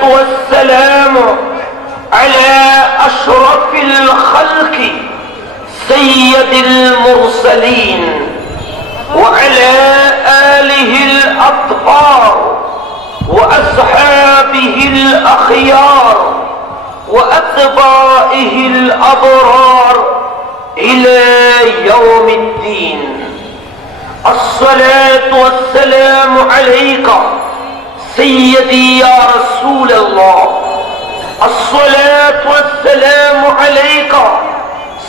والصلاة والسلام على أشرف الخلق سيد المرسلين وعلى آله الأطهار وأصحابه الأخيار وأتباعه الأبرار إلى يوم الدين. الصلاة والسلام عليك سيدي يا رسول الله. الصلاة والسلام عليك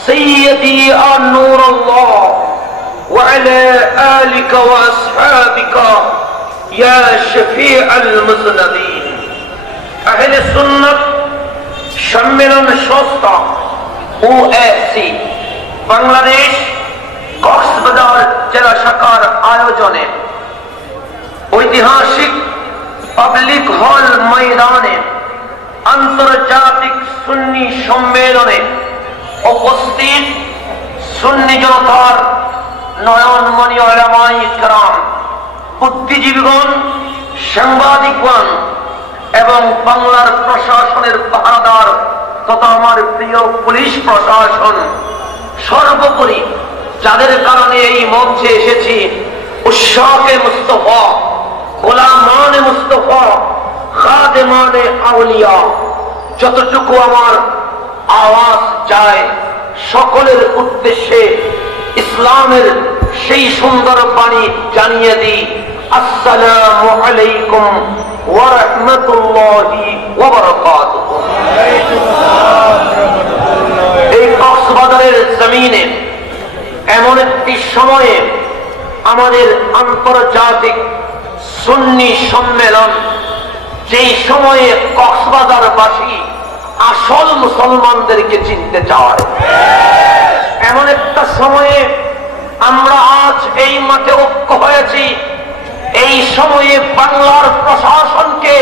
سيدي يا نور الله وعلى آلك وأصحابك يا شفيع المذنبين. أهل السنة সম্মেলন সংস্থা ওএসসি বাংলাদেশ কক্সবাজার জেলা শাখার আয়োজনে ঐতিহাসিক পাবলিক হল ময়দানে আন্তর্জাতিক সুন্নি সম্মেলনে উপস্থিত সুন্নি জনতার নয়নমণি উলামায়ে কেরাম, বুদ্ধিজীবীগণ, সাংবাদিকগণ এবং বাংলার প্রশাসনের পাহারাদার তথা আমার প্রিয় পুলিশ প্রশাসন, সর্বোপরি যাদের কারণে এই মঞ্চে এসেছি, উশাকে মুস্তাফা, গোলামানে মুস্তাফা, খাদেমানে আউলিয়া, যতটুকু আমার আওয়াজ যায় সকলের উদ্দেশ্যে ইসলামের সেই সুন্দর বাণী জানিয়ে দিই, আসসালামু আলাইকুম ওয়া রাহমাতুল্লাহি ওয়া বারাকাতুহু। এই কক্সবাজারের জমিনে এমন একটি সময়ে আমাদের আন্তর্জাতিক সুন্নি সম্মেলন, যেই সময়ে কক্সবাজারবাসী আসল মুসলমানদেরকে চিনতে চায়, এমন একটা সময়ে আমরা আজ এই মাঠে ঐক্য হয়েছি। এই সময়ে বাংলার প্রশাসনকে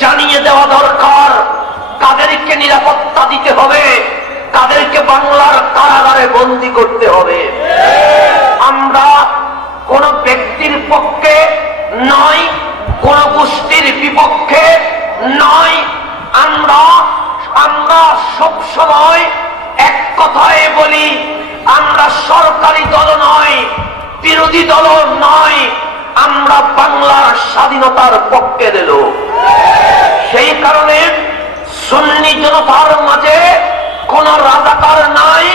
জানিয়ে দেওয়া দরকার কাদেরকে নিরাপত্তা দিতে হবে, কাদেরকে বাংলার কারাগারে বন্দী করতে হবে। আমরা কোন ব্যক্তির পক্ষে নয়, কোন গোষ্ঠীর বিপক্ষে নয়, আমরা সব সময় এক কথায় বলি, আমরা সরকারি দল নয়, বিরোধী দল নয়, আমরা বাংলার স্বাধীনতার পক্ষের লোক। সেই কারণে সুন্নি জনতার মাঝে কোন রাজাকার নাই,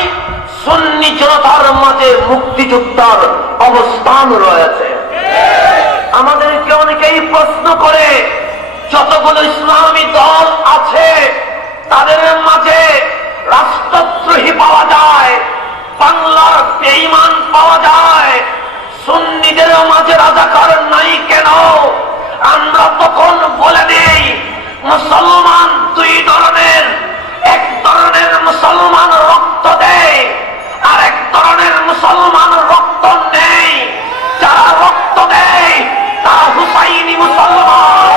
সুন্নি জনতার মাঝে মুক্তিযোদ্ধার অবস্থান রয়েছে। আমাদেরকে অনেকেই প্রশ্ন করে, যতগুলো ইসলামী দল আছে তাদের মাঝে রাষ্ট্রদ্রোহী পাওয়া যায়, বাংলার বেঈমান পাওয়া যায়, সুন্নিদের মাঝে রাজাকার নাই কেন? আমরা তখন বলে দেই, মুসলমান দুই ধরনের, এক ধরনের মুসলমান রক্ত দেয় আর এক ধরনের মুসলমান রক্ত নেই। যারা রক্ত দেয় তারা হুসাইনি মুসলমান,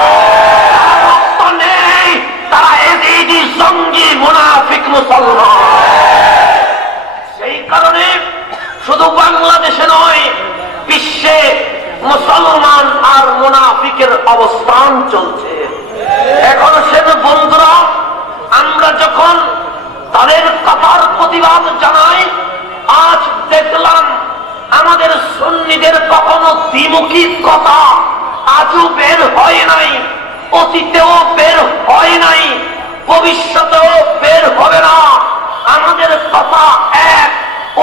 যারা রক্ত নেই তারা এজিদি জঙ্গি মুনাফিক মুসলমান। সেই কারণে শুধু বাংলাদেশে নয়, বিশ্বে মুসলমান আর মুনাফিকের অবস্থান চলছে। এখন সে বন্ধুরা, আমরা যখন তাদের কথার প্রতিবাদ জানাই, আজ দেখলাম আমাদের সুন্নিদের কখনো দ্বিমুখী কথা আজও বের হয় নাই, অতীতেও বের হয় নাই, ভবিষ্যতেও বের হবে না। আমাদের কথা এক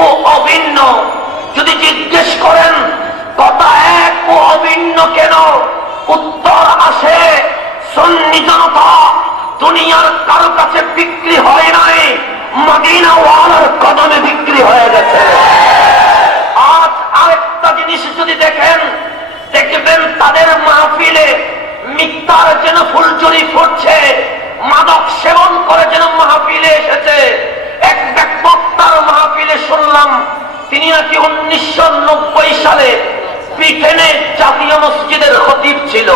ও অভিন্ন। যদি জিজ্ঞেস করেন কথা এক ও অভিন্ন কেন, উত্তর আসে, সুন্নি জনতা দুনিয়ার কারো কাছে বিক্রি হয় নাই, মদিনা ওয়ালার কদমে বিক্রি হয়ে গেছে। আজ আরেকটা জিনিস যদি দেখেন, দেখবেন তাদের মাহফিলে মিথ্যার যেন ফুলঝুরি ফুটছে, মাদক সেবন করে যেন মাহফিলে এসেছে। এক বক্তার মাহফিলে শুনলাম তিনি নাকি 1990 সালে ব্রিটেনে জাতীয় মসজিদের খতিব ছিল।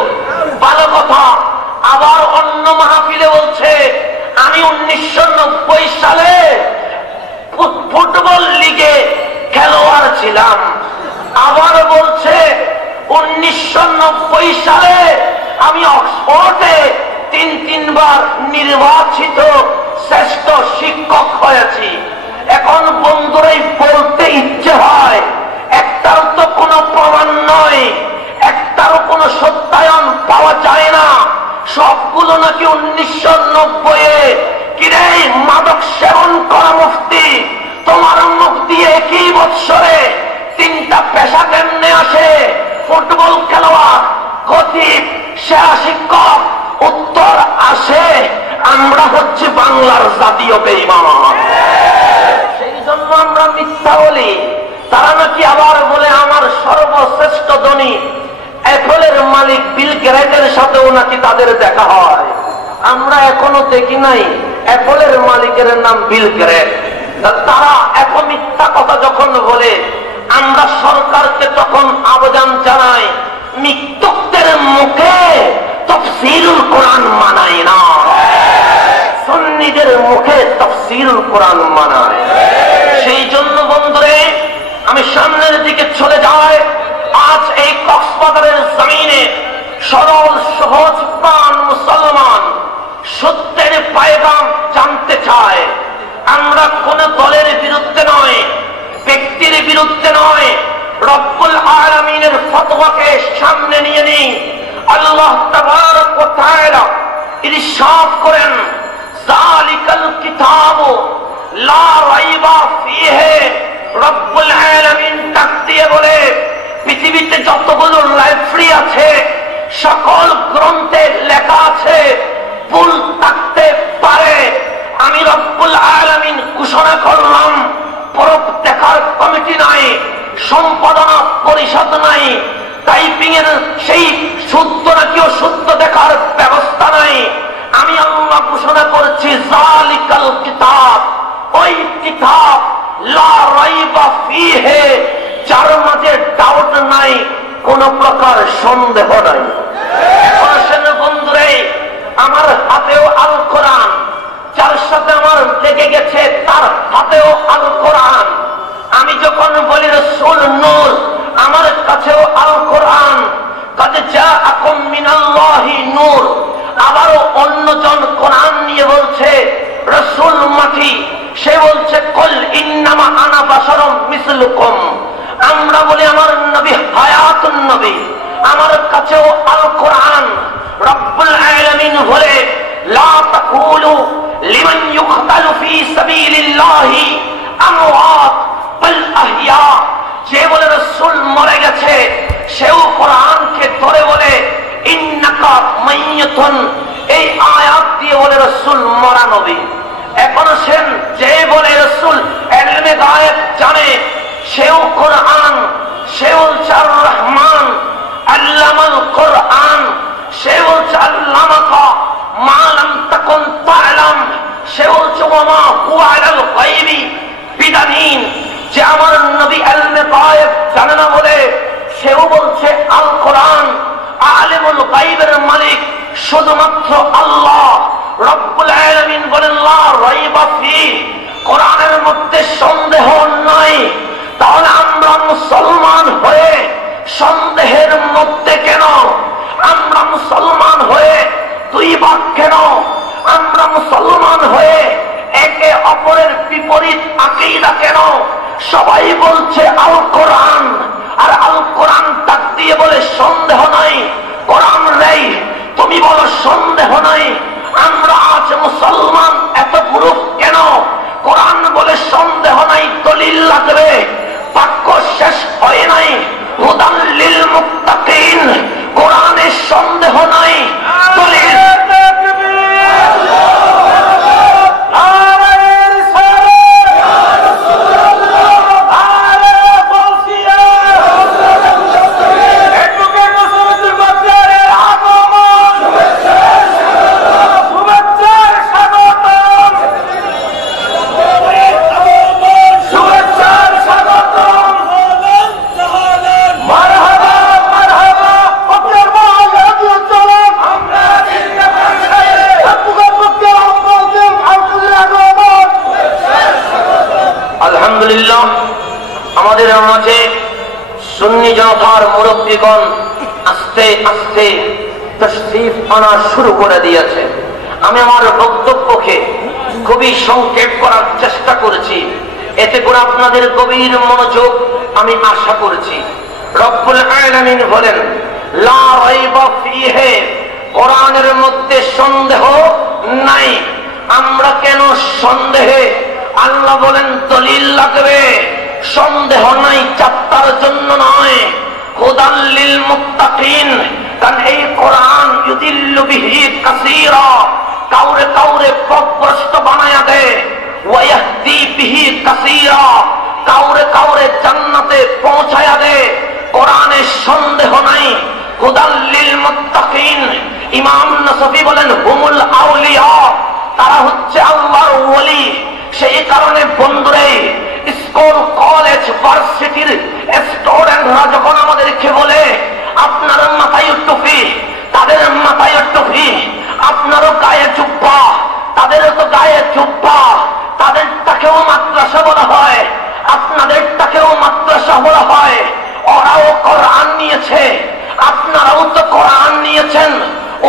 ভালো কথা। আবার অন্য মাহফিলে বলছে আমি 1990 সালে ফুটবল লিগে খেলোয়াড় ছিলাম। আবার বলছে 1990 সালে আমি অক্সফোর্ডে 3 দুইবার নির্বাচিত শ্রেষ্ঠ শিক্ষক হয়েছি। এখন বন্ধুরাই বলতে ইচ্ছে হয়, একটাও তো কোনো প্রমাণ নয়, একটারও কোনো সত্যায়ন পাওয়া যায় না, সবগুলো নাকি 1990-এ। কিরে মাদক সেবন করা মুফতি, তোমার মুখ দিয়ে একই বৎসরে তিনটা পেশা কেমনে আসে? ফুটবল খেলোয়াড়, খতিব, সেরা শিক্ষক। উত্তর আসে, আমরা হচ্ছে বাংলার জাতীয় বেঈমান। সেই জন্য আমরা মিথ্যা বলি। তারা নাকি আবার বলে আমার সর্বশ্রেষ্ঠ ধনী অ্যাপলের মালিক বিল গেটসের সাথেও নাকি তাদের দেখা হয়। আমরা এখনো দেখি নাই অ্যাপলের মালিকের নাম বিল গেটস। তারা এত মিথ্যা কথা যখন বলে, আমরা সরকারকে তখন আবেদন জানাই, মৃত্যুদের মুখে তাফসীরুল কোরআন মানায় না, সুন্নিদের মুখে তাফসীরুল কোরআন মানায়। সেই জন্য বন্ধুরে আমি সামনের দিকে চলে যাই। আজ এই কক্সবাজারের জমিনে সরল সহজ প্রাণ মুসলমান সত্যের পয়গাম জানতে চায়। আমরা কোন দলের বিরুদ্ধে নয়, ব্যক্তির বিরুদ্ধে নয়, রব্বুল আলামিনের ফতোয়াকে সামনে নিয়ে নিই। আল্লাহ তাবারক ওয়া তাআলা ইরশাদ করেন, যালিকাল কিতাবু লা রাইবা ফীহি। রব্বুল আলামিন ডাক দিয়ে বলে, পৃথিবীতে যতগুলো লাইব্রেরি আছে সকল গ্রন্থে লেখা আছে, ভুল থাকতে পারে। আমি রব্বুল আলামিন ঘোষণা করলাম, পরখ দেখার কমিটি নাই, সম্পাদনা পরিষদ নাই, টাইপিং এর সেই শুদ্ধ নাকি অশুদ্ধ দেখার ব্যবস্থা নাই। আমি আল্লাহ ঘোষণা করছি, যালিকাল কিতাব, ওই কিতাব লা রাইবা ফীহি, যার মাঝে ডাউট নাই, কোন প্রকার সন্দেহ নাই। এখন বন্ধুরে, আমার হাতেও আল কোরআন, যার সাথে আমার লেগে গেছে তার হাতেও আল কোরআন। আমি যখন বলি রাসূল নূর, আমার কাছেও আল কোরআন। কাদ জাআকুম মিনাল্লাহি নূর। আবারও অন্যজন কোরআন নিয়ে বলছে রাসূল মাটি, সে বলছে কুল ইন্নামা আনা বাশারুম মিসলুকুম। আমরা বলি আমার নবী হায়াতুন নবী, আমার কাছেও আল কোরআন। রব্বুল আলামিন বলে, লা তাকুলু লিমান ইউকতালু ফি সাবিলিল্লাহি আমওয়াত বাল আহইয়া। যে বলে রাসূল মরে গেছে, সেও কোরআনকে ধরে বলে ইন্নাকা মাইয়াতুন। এই আয়াত দিয়ে বলে রাসূল মরা নবী। এখন সেন যে বলে রাসূল ইলমে গায়েব জানে, সেও কোরআন, সে বলছে আর রহমান আল্লামাল কোরআন, সে বলছে আল্লামাকা মা লাম তাকুন তা'লাম, সে বলছে ওয়ামা হুয়া আলাল গায়বি বিদানিন। যে আমার নবী ইলমে গায়েব জানে না বলে, সেও বলছে আল কোরআন। আলিমুল গায়বের মালিক শুধুমাত্র আল্লাহ। রব্বুল আলামিন বলেন, লা রাইবা ফী, কোরআনের মধ্যে সন্দেহ নাই। তাহলে আমরা মুসলমান হয়ে সন্দেহের মধ্যে কেন? আমরা মুসলমান হয়ে দুই ভাগ কেন? আমরা মুসলমান হয়ে একে অপরের বিপরীত আকীদা কেন? সবাই বলছে আল কোরআন, আর আল কোরআন ডাক দিয়ে বলে সন্দেহ নাই। কোরআন নেই, তুমি বলো সন্দেহ নাই। আমরা আজ মুসলমান এত গ্রুপ কেন? কোরআন বলে সন্দেহ নাই, দলিল লাগবে। বাক্য শেষ হয় নাই, হুদাল লিল মুত্তাকিন, কোরআনে সন্দেহ নাই, দলিল। আলহামদুলিল্লাহ, আমাদের মাঝে সুন্নি জনতার মুরব্বীগণ আস্তে আস্তে তাশরীফ আনা শুরু করে দিয়েছে। আমি আমার বক্তব্যকে খুবই সংক্ষেপ করার চেষ্টা করেছি, এতে করে আপনাদের গভীর মনোযোগ আমি আশা করেছি। রব্বুল আলামিন বলেন, লা রাইবা ফীহি, কোরআনের মধ্যে সন্দেহ নাই। আমরা কেন সন্দেহে? আল্লাহ বলেন দলিল লাগবে, সন্দেহ নাই চাপ্তার জন্য নয়, হুদাল লিল মুত্তাকিন। কারণ এই কোরআন ইউদিল্লু বিহি কাসীরা, কাউরে কাউরে পথভ্রষ্ট বানায়া দেয়, ওয়া ইয়াহদি বিহি কাসীরা, কাউরে কাউরে জান্নাতে পৌঁছায়া দেয়। কোরআনে সন্দেহ নাই, হুদাল লিল মুত্তাকিন। ইমাম নাসফি বলেন হুমুল আউলিয়া, তারা হচ্ছে আল্লাহর ওলি। সেই কারণে বন্ধুরে, স্কুল কলেজ ভার্সিটির স্টুডেন্টরা যখন আমাদেরকে বলে আপনার মাথায় টুপি, তাদের মাথায় টুপি, আপনারও গায়ে জুব্বা, তাদেরও তো গায়ে জুব্বা, তাদেরটাকেও মাদ্রাসা বলা হয়, আপনাদেরটাকেও মাদ্রাসা বলা হয়। ওরাও কোরআন নিয়েছে, আপনারাও তো কোরআন নিয়েছেন।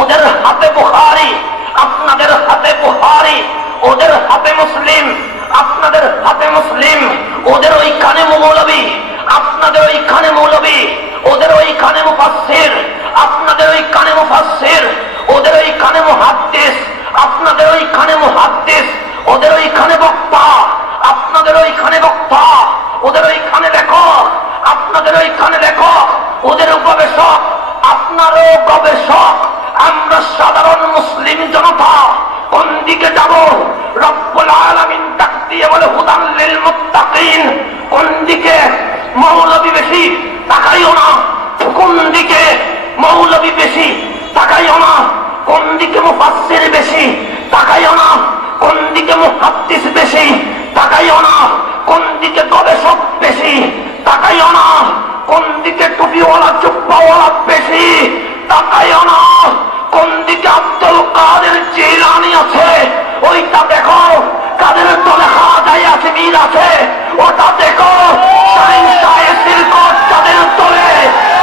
ওদের হাতে বুখারী, আপনাদের হাতে বুখারী, ওদের হাতে মুসলিম, আপনাদের হাতে মুসলিম। ওদের ওইখানে মৌলবী, আপনাদের ওইখানে মৌলবী। ওদের ওইখানে মুফাসসির, আপনাদের ওইখানে মুফাসসির। ওদের ওইখানে মুহাদ্দিস, আপনাদের ওইখানে মুহাদ্দিস। ওদের ওইখানে বক্তা, আপনাদের ওইখানে বক্তা। ওদের ওইখানে লেখক, আপনাদের ওইখানে লেখক। ওদের গবেষক, আপনারও গবেষক। আমরা সাধারণ মুসলিম জনতা কোন দিকে যাব? রব্বুল আলামিন ডাক দিয়ে বলে হুদাল লিল মুত্তাকিন। কোন দিকে? মৌলবী বেশি, তাকাইও না। কোন দিকে মৌলবী বেশি? তাকাইও না। কোন দিকে মুফাসসির বেশি? তাকাইও না। কোন দিকে মুহাদ্দিস বেশি? তাকাইও না। কোন দিকে গবেষক বেশি? তাকাইও না। কোন দিকে টুপিওয়ালা জুব্বাওয়ালা বেশি? তাকাইও না। কোন দিকে আব্দুল কাদের জিলানী আছে? ওইটা দেখো। কাদের তলে খাজাই আজমির আছে? ওটা দেখো। শাইখ শায়েস্তির কোট যাদের তলে,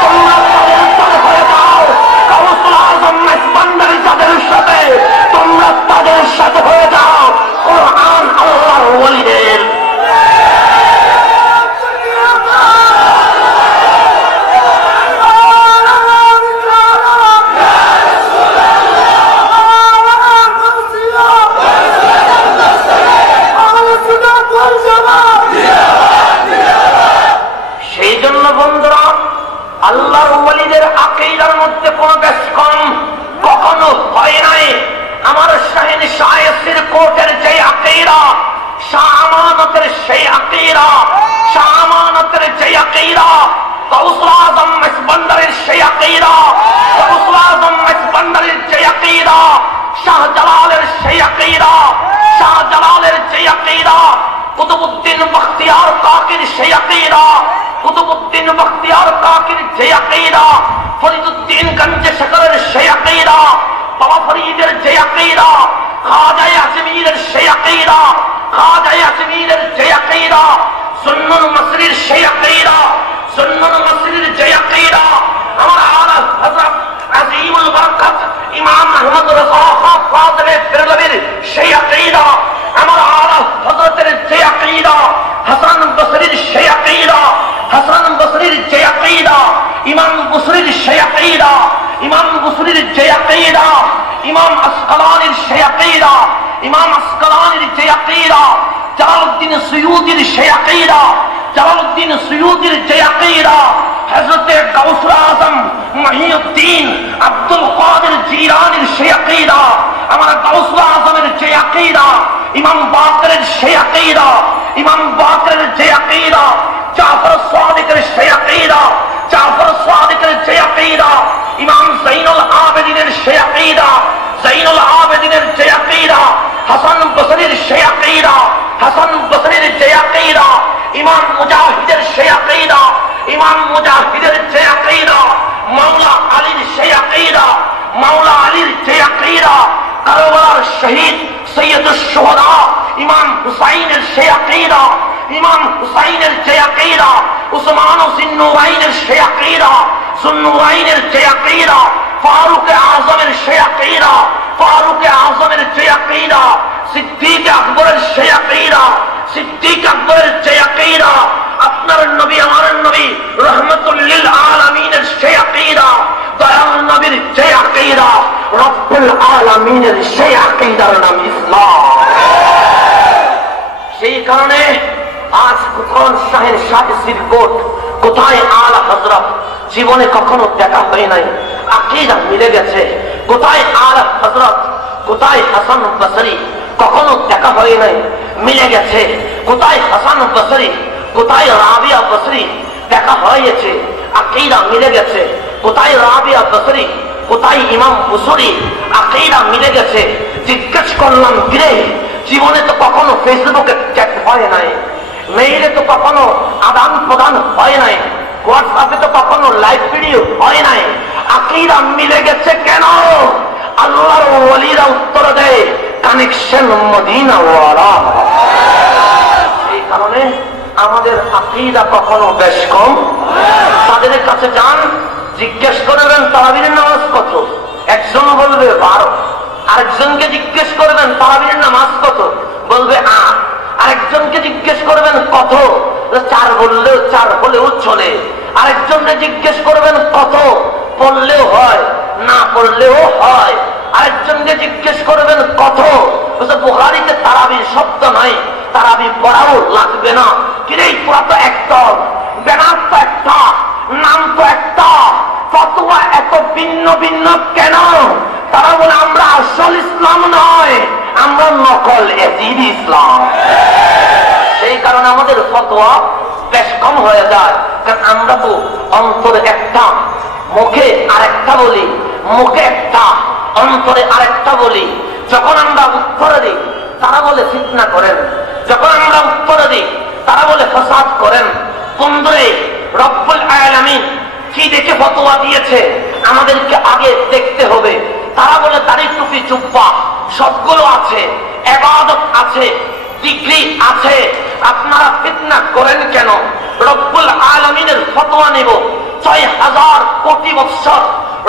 তোমরা তাদের তলে হয়ে যাও। গাউসুল আজম মেজবান্ডারি যাদের সাথে, তোমরা তাদের সাথে হয়ে যাও। কোরআন আল্লাহর ওলিদের। সেই জন্য বন্ধুরা, আল্লাহর ওলিদের আকীদার মধ্যে কোনো বেশকম কখনো হয় নাই। আমার শাহিন শায়েস্তির কোটের যে আকীদা, শাহ আমানতের সেই আকীদা, শাহ আমানতের যে আকীদা, গাউসুল আজম মেজবান্ডারির সেই আকীদা, গাউসুল আজম মেজবান্ডারির যে আকীদা, শাহজালালের সেই আকীদা, শাহজালালের যে আকীদা, কুতুবউদ্দিন বখতিয়ার কাকির সেই আকীদা, কুতুবউদ্দিন বখতিয়ার কাকির যে আকীদা, ফরিদউদ্দিন গঞ্জে শকরের সেই আকীদা, বাবা ফরিদের যে আকীদা, খাজা আজমিরের সেই আকীদা, খাজা আজমিরের যে আকীদা, সুন্নুল মাসরির সেই আকীদা, সুন্নুল মাসরির যে আকীদা, আমার আলা হযরত আজিমুল বরকত ইমাম আহমদ রাজা খান ফাদলে বেরলভীর সেই আকীদা, আমার আলা হযরতের যে আকীদা, হাসান বসরির সেই আকীদা, হাসান বসরির যে আকীদা, ইমাম বসরির সেই আকীদা, ইমাম বসরির যে আকীদা, ইমাম আসকালানির সেই আকীদা, ইমাম আসকালানির যে আকীদা, জালালউদ্দিন সুয়ুতির সেই আকীদা, জালালউদ্দিন সুয়ুতির যে আকীদা, হযরত গাউসুল আজম মুহিউদ্দিন আব্দুল কাদের জিলানীর সেই আকীদা, আমার গাউসুল আজমের যে আকীদা, ইমাম বাকরের সেই আকীদা, ইমাম বাকরের যে আকীদা, জাফর সাদিকের সেই আকীদা, জাফর সাদিকের যে আকীদা, ইমাম যাইনুল আবেদিনের সেই আকীদা, যাইনুল আবেদিনের যে আকীদা, হাসান বসরির সেই আকীদা, হাসান বসরির যে আকীদা, ইমাম মুজাহিদের সেই আকীদা, ইমাম মুজাহিদের যে আকীদা, মাওলা আলীর সেই আকীদা, মাওলা আলীর যে আকীদা, কারবালার শহীদ সৈয়দুশ শুহাদা ইমাম হুসাইনের সেই আকীদা, ইমাম হুসাইনের যে আকীদা, উসমান ও জিন্নুরাইনের সেই আকীদা, সুন্নুরাইনের যে আকীদা, ফারুক আযমের সেই আকীদা, ফারুক আযমের যে আকীদা, সিদ্দিক আকবরের সেই আকীদা, সিদ্দিক আকবরের যে আকীদা, আপনার নবী আমার নবী রহমতুল লিল আলামিনের সেই আকীদা, দয়াল নবীর যে আকীদা, রব্বুল আলামিনের সেই আকীদার নাম ইসলাম। সেই কারণে আজ কোথাও শাহের শাহ সিরকোট, কোথায় আলা হযরত, জীবনে কখনো দেখা হয় নাই, আকীদা মিলে গেছে। কোথায় আলা হযরত, কোথায় হাসান বসরি, কখনো দেখা হয় নাই, মিলে গেছে। কোথায় হাসান বসরি, কোথায় রাবিয়া বসরি, দেখা হয়েছে, আকীদা মিলে গেছে। কোথায় রাবিয়া বসরি, কোথায় ইমাম বুসরি, আকীদা মিলে গেছে। জিজ্ঞেস করলাম, কিরে জীবনে তো কখনো ফেসবুকে চ্যাট হয় নাই, মেইলে তো কখনো আদান প্রদান হয় নাই, হোয়াটসঅ্যাপে তো কখনো লাইভ ভিডিও হয় নাই, আকীদা মিলে গেছে কেন? আল্লাহর ওলিরা উত্তর দেয়, কানেকশন মদিনা ওয়ালা। এই কারণে আমাদের আকীদা কখনো বেশ কম। তাদের কাছে যান, জিজ্ঞেস করবেন তারাবির নামাজ কত, একজন বলবে 12। আরেকজনকে জিজ্ঞেস করবেন তারাবির নামাজ কত, বলবে 8। আরেকজনকে জিজ্ঞেস করবেন কত, 4 বললেও 4 হলেও চলে। আরেকজনকে জিজ্ঞেস করবেন কত, পড়লেও হয়, না পড়লেও হয়। আরেকজনকে জিজ্ঞেস করবেন কত, বুখারীতে তারাবির শব্দ নাই, তারাবি পড়াও লাগবে না। কিরে তোরা তো একদল, বেনার তো একটা, নাম তো একটা, ফতোয়া এত ভিন্ন ভিন্ন কেন? তারা বলে আমরা আসল ইসলাম নয়, আমরা নকল এজিদ ইসলাম। সেই কারণে আমাদের ফতোয়া বেশ কম হয়ে যায়, কারণ আমরা তো অন্তরে একটা, মুখে আরেকটা বলি, মুখে একটা, অন্তরে আরেকটা বলি। যখন আমরা উত্তরে দিই তারা বলে ফিতনা করেন, যখন আমরা উত্তরে দিই তারা বলে ফাসাদ করেন। বন্ধুরে, রব্বুল আলামিন কি দেখে ফতোয়া দিয়েছে আমাদেরকে আগে দেখতে হবে। তারা বলে দাড়ি টুপি জুব্বা সবগুলো আছে, ইবাদত আছে, ডিগ্রি আছে, আপনারা ফিতনা করেন কেন? রব্বুল আলামিনের ফতোয়া নেব ৬,০০০ কোটি বৎসর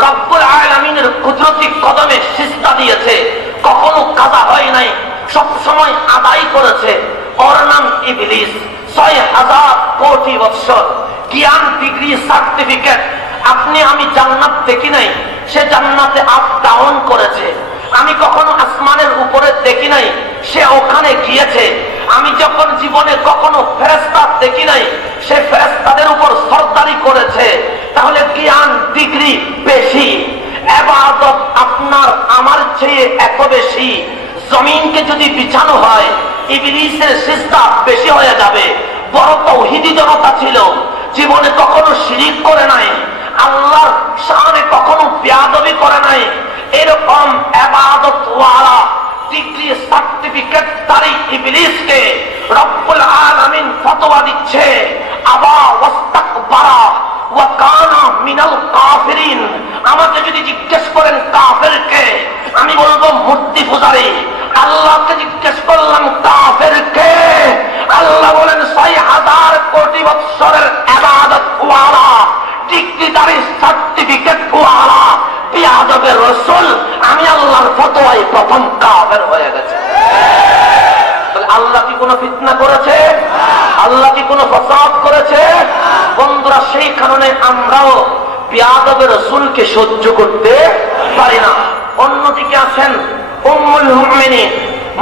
রব্বুল আলামিনের কুদরতি কদমে সিজদা দিয়েছে, কখনো কাজা হয় নাই, সব সময় আদায় করেছে। ওর নাম ইবলিস। ৬,০০০ কোটি বৎসর জ্ঞান, ডিগ্রি, সার্টিফিকেট। আপনি আমি জান্নাত দেখি নাই, সে জান্নাতে আপ ডাউন করেছে। আমি কখনো আসমানের উপরে দেখি নাই, সে ওখানে গিয়েছে। আমি যখন জীবনে কখনো ফেরেশতা দেখি নাই, সে ফেরেশতাদের উপর সরদারি করেছে। তাহলে জ্ঞান, ডিগ্রি বেশি, ইবাদত আপনার আমার চেয়ে এত বেশি। জমিনকে যদি বিছানো হয়, ইবলিসের সিজদা বেশি হয়ে যাবে। বড় তাওহীদি জনতা ছিল, জীবনে কখনো শিরিক করে নাই, আল্লাহর শানে কখনো বেয়াদবি করে নাই। এরকম ইবাদত ওয়ালা, ডিগ্রি, সার্টিফিকেট দারি ইবলিসকে রব্বুল আলামিন ফতোয়া দিচ্ছে, আবা ওয়াস্তাকবারা ওয়া কানা মিনাল কাফিরিন। আমাকে যদি জিজ্ঞেস করেন কাফেরকে, আমি বলবো মূর্তি পূজারী। আল্লাহকে জিজ্ঞেস করলাম কাফেরকে, আল্লাহ বলেন ৬,০০০ কোটি বৎসরের ইবাদত ওয়ালা, ডিগ্রিদারি, সার্টিফিকেট ওয়ালা, বিয়াদবের রাসূল। আমি আল্লাহর ফতোয়ায় প্রথম কাফের হয়ে গেছে। তাহলে আল্লাহ কি কোনো ফিতনা করেছে? আল্লাহ কি কোনো ফাসাদ করেছে? বন্ধুরা, সেই কারণে আমরাও বিয়াদবের রাসূলকে সহ্য করতে পারি না। অন্যদিকে আছেন উম্মুল মুমিনিন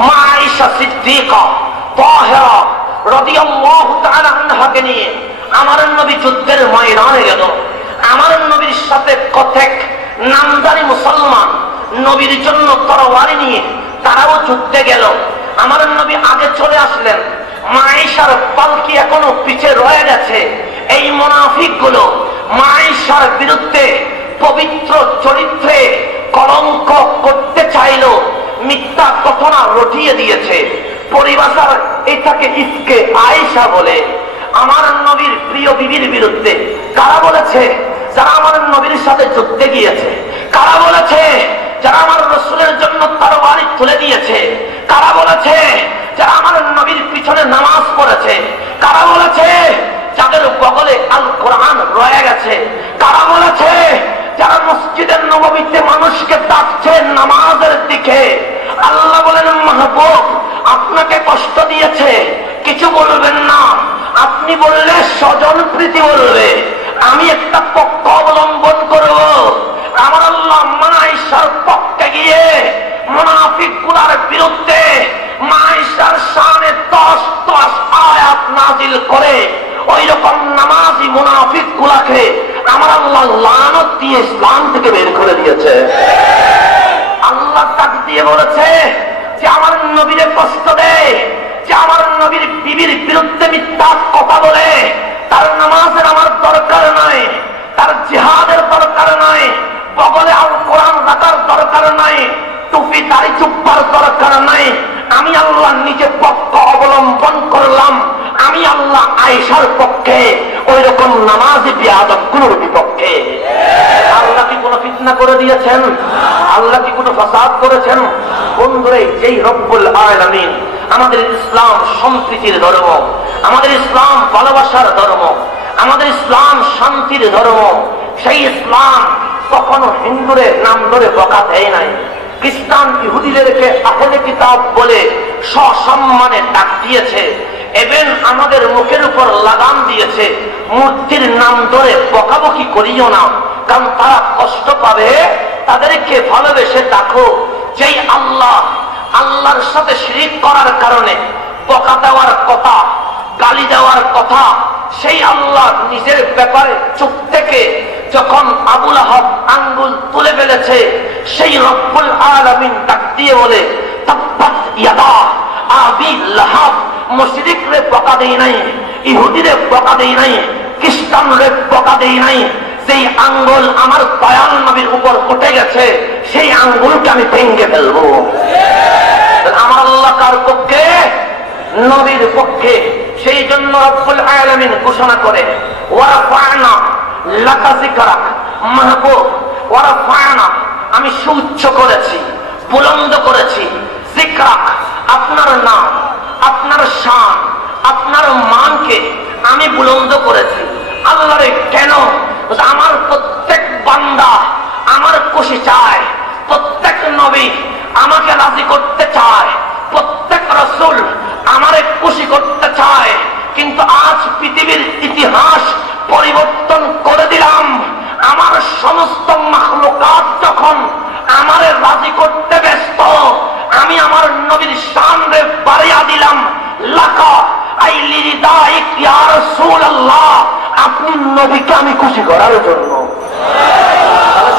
মা আয়েশা সিদ্দিকা তাহেরা রাদিয়াল্লাহু তাআলা আনহাকে নিয়ে আমার নবী যুদ্ধের ময়দানে গেল। আমার নবীর সাথে কতক নামদারি মুসলমান নবীর জন্য তরবারি নিয়ে তারাও যুদ্ধে গেল। আমার নবী আগে চলে আসলেন, মা আয়েশার পালকি এখনো পিছে রয়ে গেছে। এই মুনাফিকগুলো মা আয়েশার বিরুদ্ধে পবিত্র চরিত্রে কলঙ্ক করতে চাইল, মিথ্যা ঘটনা রটিয়ে দিয়েছে। পরিভাষার এটাকে ইফকে আয়েশা বলে। আমার নবীর প্রিয় বিবির বিরুদ্ধে কারা বলেছে? যারা আমার নবীর সাথে যুদ্ধে গিয়েছে। কারা বলেছে? যারা আমার রাসূলের জন্য তরবারি তুলে দিয়েছে। কারা বলেছে? যারা আমার নবীর পিছনে নামাজ পড়েছে। কারা বলেছে? যাদের বগলে আল কোরআন রয়ে গেছে। কারা বলেছে? যারা মসজিদের নববীতে মানুষকে ডাকছে নামাজের দিকে। আল্লাহ কষ্ট দিয়েছে, কিছু বলবেন না। আপনি বললে স্বজন প্রীতি বলবে। আমি একটা পক্ষ অবলম্বন করব। আমার আল্লাহ মা আয়েশার পক্ষে গিয়ে মুনাফিকগুলোর বিরুদ্ধে মা আয়েশার শানে 10 আয়াত নাযিল করে ওই রকম নামাজি মুনাফিকগুলোকে আমার আল্লাহ লানত দিয়ে ইসলাম থেকে বের করে দিয়েছে। আল্লাহ ডাক দিয়ে বলেছে যে আমার নবীরে কষ্ট দেয়, যে আমার নবীর বিবির বিরুদ্ধে মিথ্যা কথা বলে, তার নামাজের আমার দরকার নাই, তার জিহাদের দরকার নাই, বগলে আল কোরআন রাখার দরকার নাই, টুপি দাড়ি চুপ্পার দরকার নাই। আমি আল্লাহ নিজে পক্ষ অবলম্বন করলাম। আমি আল্লাহ আয়েশার পক্ষে, ওই রকম নামাজি বিয়াদবগুলোর বিপক্ষে। আল্লাহ কি কোনো ফিতনা করে দিয়েছেন? আল্লাহ কি কোনো ফাসাদ করেছেন? বন্ধুরে, যেই রব্বুল আলামিন আমাদের ইসলাম সম্প্রীতির ধর্ম, আমাদের ইসলাম ভালোবাসার ধর্ম, আমাদের ইসলাম শান্তির ধর্ম, সেই ইসলাম কখনো হিন্দুদের নাম ধরে বকা দেয় নাই। খ্রিস্টান ইহুদিদেরকে আহলে কিতাব বলে সসম্মানে ডাক দিয়েছে, এবং আমাদের মুখের উপর লাগাম দিয়েছে মূর্তির নাম ধরে বকাবকি করিও না, কারণ তারা কষ্ট পাবে। তাদেরকে ভালোবেসে ডাকো যেই আল্লাহ, আল্লাহর সাথে শিরিক করার কারণে বকা দেওয়ার কথা, গালি দেওয়ার কথা, সেই আল্লাহ নিজের ব্যাপারে চুপ থেকে যখন আবুল আহাব আঙ্গুল তুলে ফেলেছে, সেই রব্বুল আলামিন ডাক দিয়ে বলে তাব্বাত ইয়াদা আবি লাহাব। মুশরিকরে বকা দেই নাই, ইহুদিরে বকা দেই নাই, খ্রিস্টানরে বকা দেই নাই। যেই আঙ্গুল আমার দয়াল নবীর উপর উঠে গেছে, সেই আঙ্গুলকে আমি ভেঙে ফেলবো। আমার আল্লাহ কার পক্ষে? নবীর পক্ষে। সেই জন্য রব্বুল আলামিন ঘোষণা করে ওয়ারাফা'না লাকা যিকরাক, মাহবুব ওয়ারাফা'না, আমি সুউচ্চ করেছি, বুলন্দ করেছি, যিকরাক, আপনার নাম, আপনার শান, আপনার মানকে আমি বুলন্দ করেছি। আল্লাহরে কেন? আমার প্রত্যেক বান্দা আমার খুশি চায়, প্রত্যেক নবী আমাকে রাজি করতে চায়, প্রত্যেক রাসূল আমারে খুশি করতে চায়। কিন্তু আজ পৃথিবীর ইতিহাস পরিবর্তন করে দিলাম। আমার সমস্ত মাখলুকাত যখন আমারে রাজি করতে ব্যস্ত, আমি আমার নবীর শানরে বাড়িয়ে দিলাম। লাকা আই লিরিদাইক ইয়া রাসূলুল্লাহ, আপনি নবীকে আমি খুশি করার জন্য।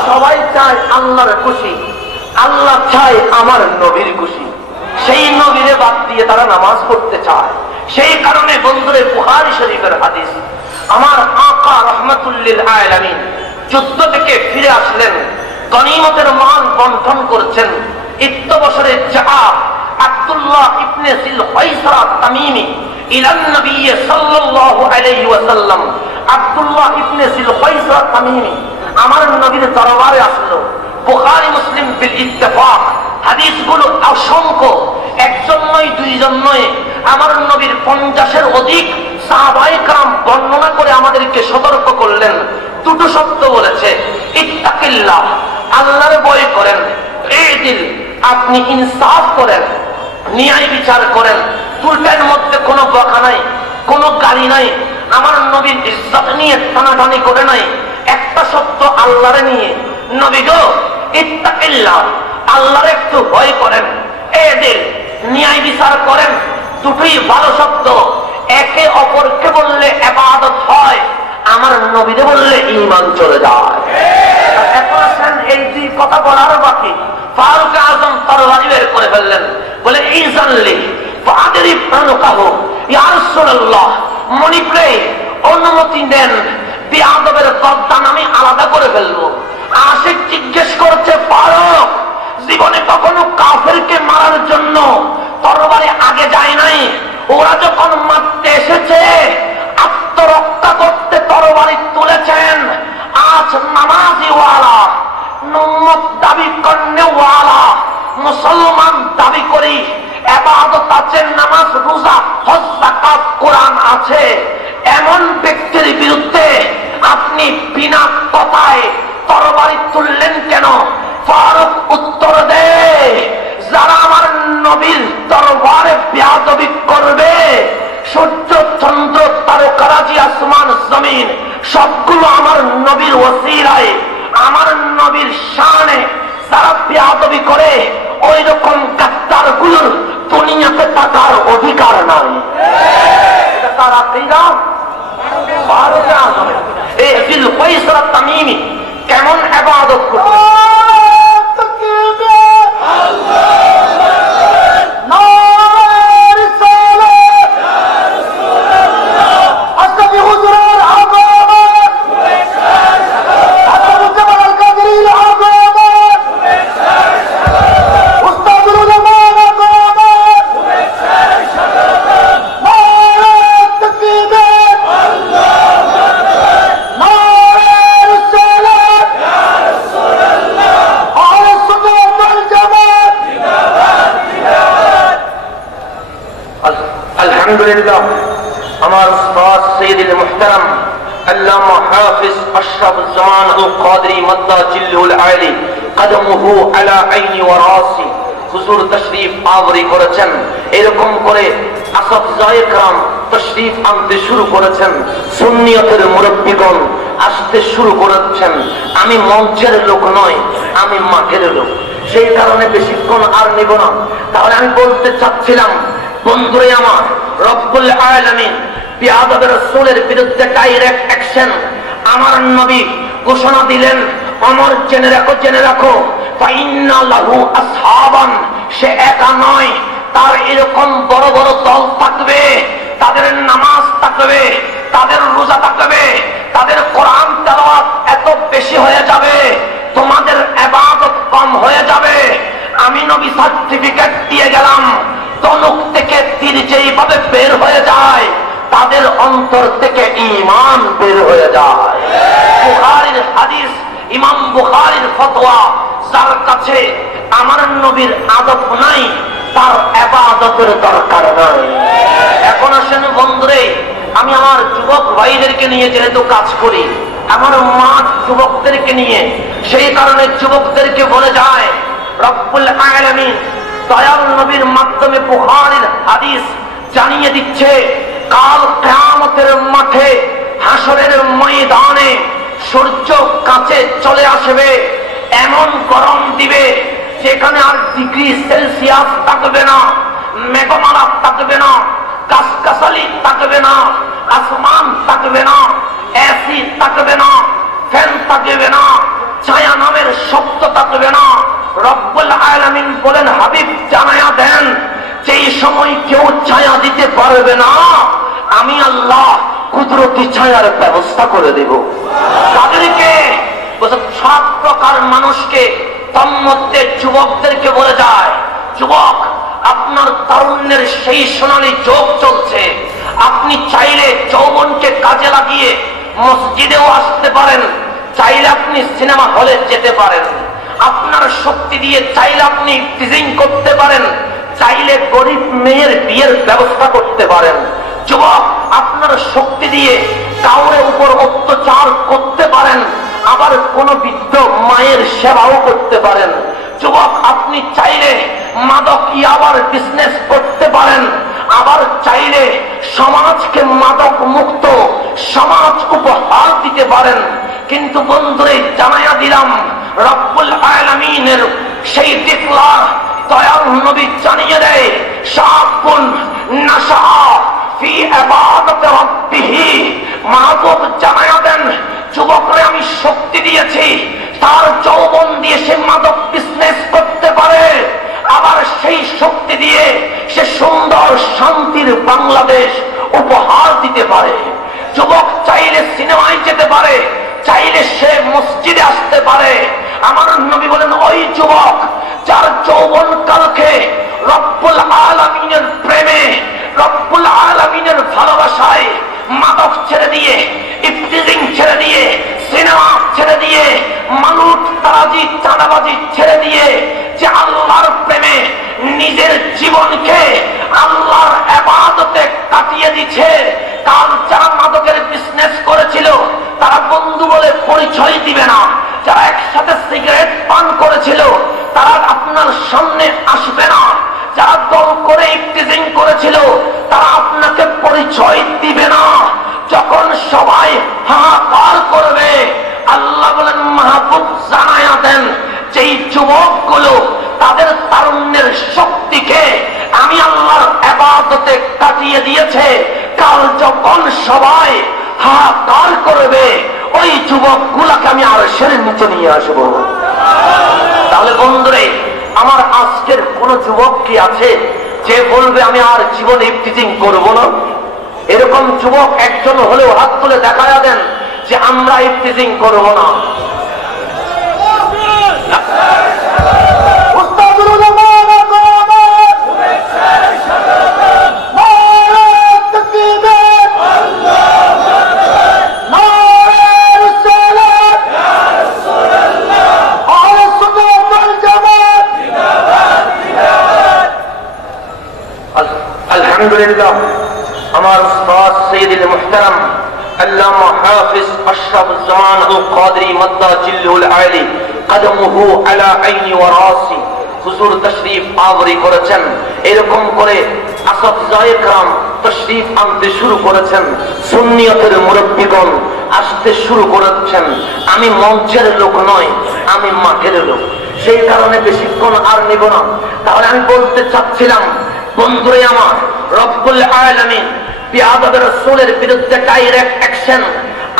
সবাই চায় আল্লাহর খুশি, আল্লাহ চায় আমার নবীর খুশি। সেই নবীরে বাদ দিয়ে তারা নামাজ পড়তে চায়। সেই কারণে বন্ধুরে, বুখারী শরীফের হাদিস, আমার আকা রাহমাতুল লিল আলামিন যুদ্ধ থেকে ফিরে আসলেন, গনিমতের মাল বন্টন করছেন। 1 বছরের জাহাদ আব্দুল্লাহ ইবনে জিল কায়সা তামিমি ইলান নবী সাল্লাল্লাহু আলাইহি ওয়াসাল্লাম। আব্দুল্লাহ ইবনে জিল কায়সা তামিমি আমার নবীর দরবারে আসলো। বুখারী মুসলিম বিল ইত্তেফাক হাদিসগুলো অসংখ্য, একজন নয়, দুইজন নয়, আমার নবীর 50-এর অধিক সাহাবায়ে কেরাম বর্ণনা করে আমাদেরকে সতর্ক করলেন। দুটো শব্দ বলেছে, ইত্তাকিল্লাহ, আল্লাহর ভয় করেন, ইদিল, আপনি ইনসাফ করেন, ন্যায় বিচার করেন। দুটার মধ্যে কোনো বকা নাই, কোনো গালি নাই, আমার নবীর ইজ্জত নিয়ে টানাটানি করে নাই। একটা শব্দ আল্লাহরে নিয়ে, নবী গো ইত্তাকিল্লাহ, আল্লাহর একটু ভয় করেন, এদিল, ন্যায় বিচার করেন। দুটোই ভালো শব্দ, একে অপরকে বললে ইবাদত হয়, আমার নবীরে বললে ঈমান চলে যায়। এখন আসেন এই দুই কথা বলার বাকি। ফারুক আযম তরবারি বের করে ফেললেন, বলে ইজাল্লি ফাদরিব আনকাহু ইয়া রাসূলুল্লাহ, মনিপ্রে অনুমতি দেন, বিয়াদবের গর্দান আমি আলাদা করে ফেলবো। আশিক জিজ্ঞেস করছে, ফারুক, জীবনে কখনো কাফেরকে মারার জন্য তরবারি আগে যায় নাই? ওরা যখন মারতে এসেছে আত্মরক্ষা করতে তরবারি তুলেছেন। আজ নামাজি ওয়ালা, উম্মত দাবি করনে ওয়ালা, মুসলমান দাবি করি, ইবাদত আছে, নামাজ, রোজা, হজ, যাকাত, কোরআন আছে, এমন ব্যক্তির বিরুদ্ধে আপনি বিনা কথায় তরবারি তুললেন কেন? ফারুক উত্তর দেয়, যারা আমার নবীর দরবারে বেয়াদবি ওই রকম গাদ্দার গুলোর দুনিয়াতে থাকার অধিকার নাই। এটা তার আকিদা। এই জিল কয়সরা তামিমি কেমন ইবাদত করতে আলহামদুলিল্লাহ। আমার উস্তাদ সৈয়দুল মুহতারাম আল্লামা হাফিজ আশরাফুজ্জামান আল কাদরি মাদ্দাজিল্লুল আলী কদমুহু আলা আইনি ওয়া রাসি হুজুর তশরীফ আওরি করেছেন। এরকম করে আসফজায়ে کرام তশরীফ আনতে শুরু করেছেন, সুন্নিয়তের মুরব্বিগণ আসতে শুরু করেছেন। আমি মঞ্চের লোক নয়, আমি মাঠের লোক, সেই কারণে বেশিক্ষণ আর নিব না। তাহলে আমি বলতে চাচ্ছিলাম, বন্ধুরে আমার, রব্বুল আলামিন বিআদবের রাসূলের বিরুদ্ধে ডাইরেক্ট অ্যাকশন আমার নবী ঘোষণা দিলেন। অমর জেনে রাখো, জেনে রাখো, ফাইন্না লাহু আসহাবান, সে একা নয়, তার এরকম বড় বড় দল থাকবে, তাদের নামাজ থাকবে, তাদের রোজা থাকবে, তাদের কোরআন তেলাওয়াত এত বেশি হয়ে যাবে, তোমাদের ইবাদত কম হয়ে যাবে। আমি নবী সার্টিফিকেট দিয়ে গেলাম, তনুক থেকে তীর যেইভাবে বের হয়ে যায়, তাদের অন্তর থেকে ঈমান বের হয়ে যায়। বুখারীর হাদিস, ইমাম বুখারীর ফতোয়া, যার কাছে আমার নবীর আদব নাই, তার ইবাদতের দরকার নাই। এখন আসেন বন্ধুরে, আমি আমার যুবক ভাইদেরকে নিয়ে যেহেতু কাজ করি, আমার মাঠ যুবকদেরকে নিয়ে, সেই কারণে যুবকদেরকে বলে যায়, রব্বুল আলামিন দয়াল নবীর মাধ্যমে বুখারীর হাদিস জানিয়ে দিচ্ছে, কাল কিয়ামতের মাঠে হাসরের ময়দানে সূর্য কাছে চলে আসবে, এমন গরম দিবে যেখানে আর ডিগ্রি সেলসিয়াস থাকবে না, মেঘমালা থাকবে না, গাছগাছালি থাকবে না, আসমান থাকবে না, এসি থাকবে না, ফ্যান থাকবে না, ছায়া নামের শব্দ থাকবে না। রব্বুল আলামিন বলেন, হাবিব জানায়া দেন, যেই সময় কেউ ছায়া দিতে পারবে না, আমি আল্লাহ কুদরতি ছায়ার ব্যবস্থা করে দেব। তাদেরকে সব প্রকার মানুষকে, তার মধ্যে যুবকদেরকে বলে যায়, যুবক, আপনার তারুণ্যের সেই সোনালী যোগ চলছে, আপনি চাইলে যৌবনকে কাজে লাগিয়ে মসজিদেও আসতে পারেন, চাইলে আপনি সিনেমা হলে যেতে পারেন, আপনার শক্তি দিয়ে চাইলে আপনি টিজিং করতে পারেন, চাইলে গরিব মেয়ের বিয়ের ব্যবস্থা করতে পারেন। যুবক, আপনার শক্তি দিয়ে কাউরে উপর অত্যাচার করতে পারেন, আবার কোন বৃদ্ধ মায়ের সেবাও করতে পারেন। যুবক, আপনি চাইলে মাদক ইয়াবার বিজনেস করতে পারেন, আবার চাইলে সমাজকে মাদক মুক্ত সমাজ উপহার দিতে পারেন। কিন্তু বন্ধুরে, জানাইয়া দিলাম, রব্বুল আলামিনের সেই ডিক্লার দয়াল নবী জানিয়ে দেয়, শাবুন নাশা ফি ইবাদাতি রাব্বিহি, মাহবুব জানাইয়া দেন, যুবকরে আমি শক্তি দিয়েছি, তার যৌবন দিয়ে সে মাদক বিজনেস করতে পারে, আবার সেই শক্তি দিয়ে সে সুন্দর শান্তির বাংলাদেশ উপহার দিতে পারে। যুবক চাইলে সিনেমায় যেতে পারে, চাইলে সে মসজিদে আসতে পারে। আমার নবী বলেন, ওই যুবক যার যৌবন কালকে রব্বুল আলামিনের প্রেমে, রব্বুল আলামিনের ভালোবাসায় মাদক ছেড়ে দিয়ে, ইফতিজিং ছেড়ে দিয়ে, সিনেমা ছেড়ে দিয়ে, মালুট তারাজি চাঁদাবাজি ছেড়ে দিয়ে, যে আল্লাহর প্রেমে নিজের জীবনকে আল্লাহর ইবাদতে কাটিয়ে দিচ্ছে, কাল যারা মাদকের বিজনেস করেছিল তারা বন্ধু বলে পরিচয় দিবে না, যারা একসাথে সিগারেট পান করেছিল তারা আপনার সামনে আসবে না, যারা দল করে ইফতিজিং করেছিল তারা আপনাকে পরিচয় দিবে না। যখন সবাই হাহাকার করবে, আল্লাহ বলেন, মাহবুব জানায়া দেন, যেই যুবকগুলো তাদের তারুণ্য করবে, ওই যুবক গুলাকে আমি আরশের নিচে নিয়ে আসবো। তাহলে বন্ধুরে আমার, আজকের কোন যুবক কি আছে যে বলবে আমি আর জীবনে ইফতিজিং করব না? এরকম যুবক একজন হলেও হাত তুলে দেখায়া দেন যে আমরা ইফতিজিং করব না। আলহামদুলিল্লাহ, আমার উস্তাদ সৈয়দুল মুহতারাম আল্লামা হাফিজ আশরাফুজ্জামান আল কাদরি মাদ্দাজিল্লুল আলী কদমুহু আলা আইনি ওয়া রাসি হুজুর তশরীফ আবরি করেছেন। এরকম করে আসফজায়ে کرام তশরীফ আনতে শুরু করেছেন, সুন্নিয়তের মুরব্বিগণ আসতে শুরু করেছেন। আমি মঞ্চের লোক নয়, আমি মাঠের লোক, সেই কারণে বেশিক্ষণ আর নিব না। তাহলে আমি বলতে চাচ্ছিলাম, বন্ধুরে আমার, রব্বুল আলামিন বিআদব রাসূলের বিরুদ্ধে ডাইরেক্ট অ্যাকশন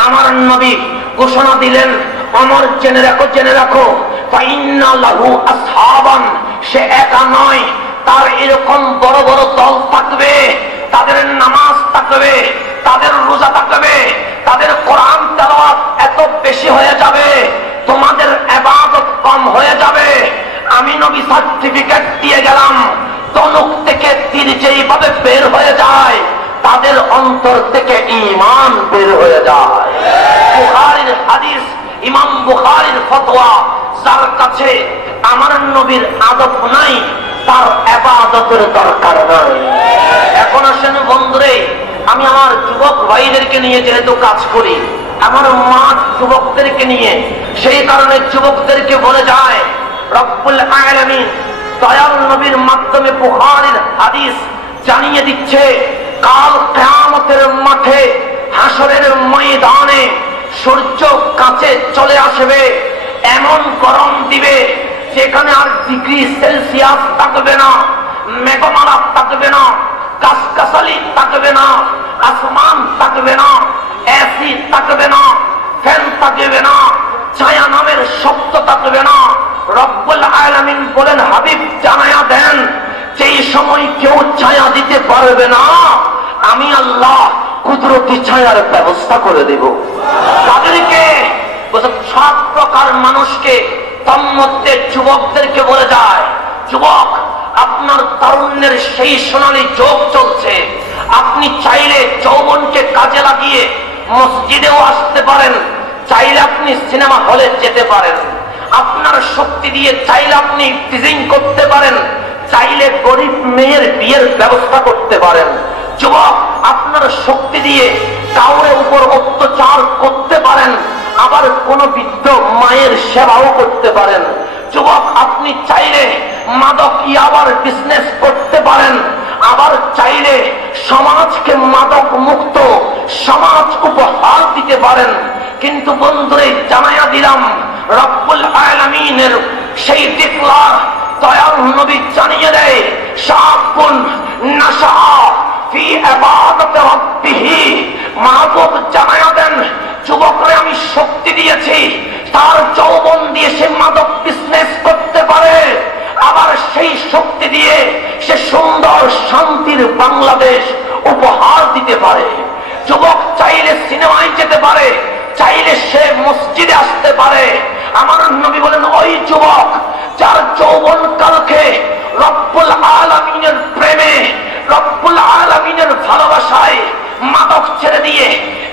আমার নবী ঘোষণা দিলেন। আমার জেনে রাখো, জেনে রাখো, ফাইন্না লাহু আসহাবান, সে একা নয়, তার এরকম বড় বড় দল থাকবে, তাদের নামাজ থাকবে, তাদের রোজা থাকবে, তাদের কোরআন তেলাওয়াত এত বেশি হয়ে যাবে, তোমাদের ইবাদত কম হয়ে যাবে। আমি নবী সার্টিফিকেট দিয়ে গেলাম, তনুক থেকে তীর যেইভাবে বের হয়ে যায়, তাদের অন্তর থেকে ঈমান বের হয়ে যায়। বুখারীর হাদিস, ইমাম বুখারীর ফতোয়া, যার কাছে আমার নবীর আদব নাই, তার ইবাদতের দরকার নাই। এখন আসেন বন্ধুরে, আমি আমার যুবক ভাইদেরকে নিয়ে যেহেতু কাজ করি, আমার মাঠ যুবকদেরকে নিয়ে, সেই কারণে যুবকদেরকে বলে যায়, রব্বুল আলামিন দয়াল নবীর মাধ্যমে বুখারীর হাদিস জানিয়ে দিচ্ছে, কাল কিয়ামতের মাঠে, হাসরের ময়দানে সূর্য কাছে চলে আসবে, এমন গরম দিবে যেখানে আর ডিগ্রি সেলসিয়াস থাকবে না, মেঘমালা থাকবে না, গাছগাছালি থাকবে না, আসমান থাকবে না, এসি থাকবে না, ফ্যান থাকবে না, ছায়া নামের শব্দ থাকবে না। রব্বুল আলামিন বলেন, হাবিব জানায়া দেন, যেই সময় কেউ ছায়া দিতে পারবে না, আমি আল্লাহ কুদরতি ছায়ার ব্যবস্থা করে দেব। তাদেরকে 7 প্রকার মানুষকে, তার মধ্যে যুবকদেরকে বলে যায়, যুবক, আপনার তারুণ্যের সেই সোনালী যোগ চলছে, আপনি চাইলে যৌবনকে কাজে লাগিয়ে মসজিদেও আসতে পারেন, চাইলে আপনি সিনেমা হলে যেতে পারেন, আপনার শক্তি দিয়ে চাইলে আপনি ইফতিজিং করতে পারেন, চাইলে গরিব মেয়ের বিয়ের ব্যবস্থা করতে পারেন। যুবক, আপনার শক্তি দিয়ে কাউরে উপর অত্যাচার করতে পারেন, আবার কোন বৃদ্ধ মায়ের সেবাও করতে পারেন। যুবক, আপনি চাইলে মাদক ইয়াবার বিজনেস করতে পারেন, আবার চাইলে সমাজকে মাদক মুক্ত সমাজ উপহার দিতে পারেন। কিন্তু বন্ধুরে জানাইয়া দিলাম, রব্বুল আলামিনের সেই ডিক্লার দয়াল নবী জানিয়ে দেয়, শাবুন নাশা ফি ইবাদাতি রাব্বিহি, মাহবুব জানাইয়া দেন, যুবকরে আমি শক্তি দিয়েছি, তার যৌবন দিয়ে সে মাদক বিজনেস করতে পারে, আবার সেই শক্তি দিয়ে সে সুন্দর শান্তির বাংলাদেশ উপহার দিতে পারে। যুবক চাইলে সিনেমায় যেতে পারে, চাইলে সে মসজিদে আসতে পারে। আমার নবী বলেন, ওই যুবক যার যৌবন কালকে রব্বুল আলামিনের প্রেমে, রব্বুল আলামিনের ভালোবাসায় মাদক ছেড়ে দিয়ে,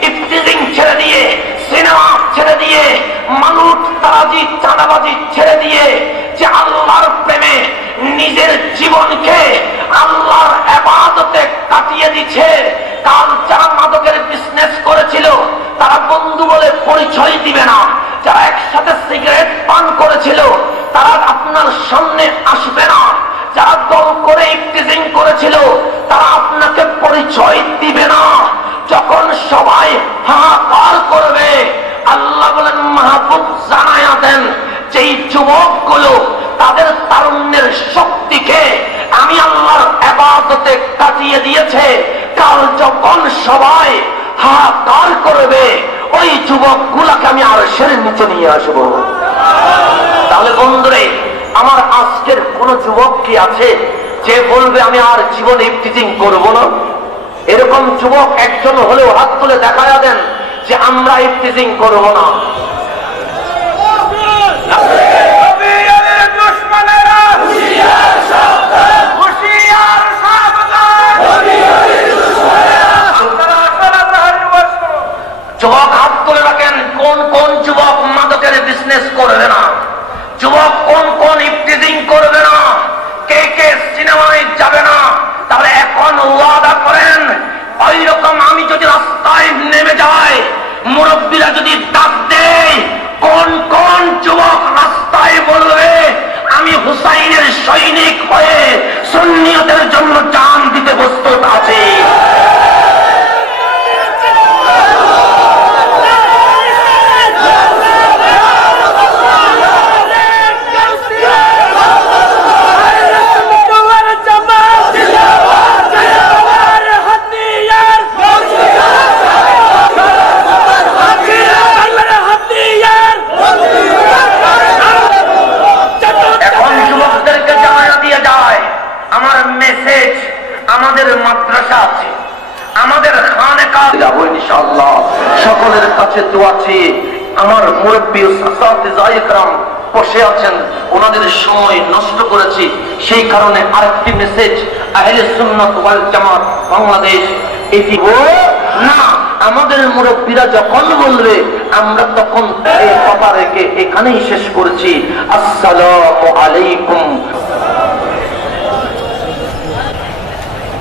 ইফতিজিং ছেড়ে দিয়ে, সিনেমা ছেড়ে দিয়ে, মালুট তারাজি চাঁদাবাজি ছেড়ে দিয়ে, যে আল্লাহর প্রেমে নিজের জীবনকে আল্লাহর ইবাদতে কাটিয়ে দিচ্ছে। কাল যারা মাদকের বিজনেস করেছিল, তারা বন্ধু বলে পরিচয় দিবে না, যারা একসাথে সিগারেট পান করেছিল, তারা আপনার সামনে আসবে না, যারা দল করে ইফতিজিং করেছিল, তারা আপনাকে পরিচয় দিবে না। যখন সবাই হাহাকার করবে, আল্লাহ বলেন, মাহবুব জানায়া দেন, যেই যুবকগুলো তাদের তারুণ্যের শক্তিকে আমি আল্লাহর ইবাদতে কাটিয়ে দিয়েছে, কাল যখন সবাই হাহাকার করবে, ওই যুবক গুলাকে আমি আরশের নিচে নিয়ে আসবো। তাহলে বন্ধুরে আমার আজকের কোন যুবক কি আছে যে বলবে আমি আর জীবনে ইফতিজিং করব না? এরকম যুবক একজন হলেও হাত তুলে দেখায়া দেন যে আমরা ইফতিজিং করব না। যুবক হাত তুলে রাখেন, কোন কোন যুবক মাদকের বিজনেস করবে না? যুবক কোন কোন ইফতিজিং করবে না? কে কে সিনেমায় যাবে না? তাহলে এখন ওয়াদা করেন, ওই রকম আমি যদি রাস্তায় নেমে যাই, মুরব্বীরা যদি ডাক দেয়, কোন কোন যুবক রাস্তায় বলবে আমি হুসাইনের সৈনিক হয়ে সুন্নিয়তের জন্য জান দিতে প্রস্তুত আছি? আমাদের মাদ্রাসা আছে, আমাদের খানেকা যাব ইনশাআল্লাহ। সকলের কাছে দোয়া চেয়ে আমার মুরব্বী সাসাতে-জায়েকরাম বসে আছেন, ওনাদের সময় নষ্ট করেছি, সেই কারণে আরেকটি মেসেজ আহলে সুন্নাত ওয়াল জামাত বাংলাদেশ এটি না। আমাদের মুরব্বীরা যখন বলবে আমরা তখন এই কথা রেখে এখানেই শেষ করছি। আসসালামু আলাইকুম।